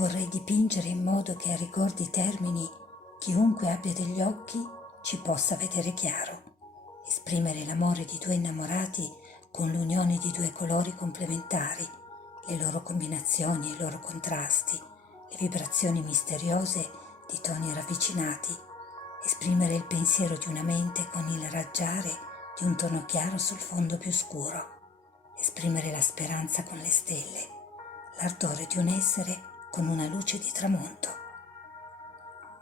Vorrei dipingere in modo che a ricordi termini chiunque abbia degli occhi ci possa vedere chiaro, esprimere l'amore di due innamorati con l'unione di due colori complementari, le loro combinazioni e i loro contrasti, le vibrazioni misteriose di toni ravvicinati, esprimere il pensiero di una mente con il raggiare di un tono chiaro sul fondo più scuro, esprimere la speranza con le stelle, l'ardore di un essere con una luce di tramonto.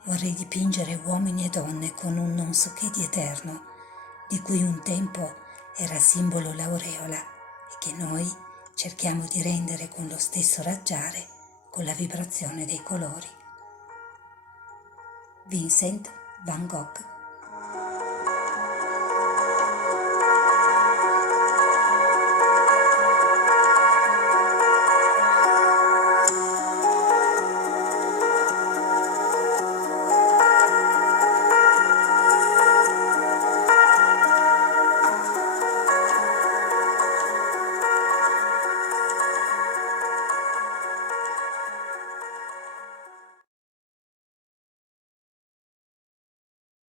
Vorrei dipingere uomini e donne con un non so che di eterno, di cui un tempo era simbolo l'aureola e che noi cerchiamo di rendere con lo stesso raggiare, con la vibrazione dei colori. Vincent van Gogh.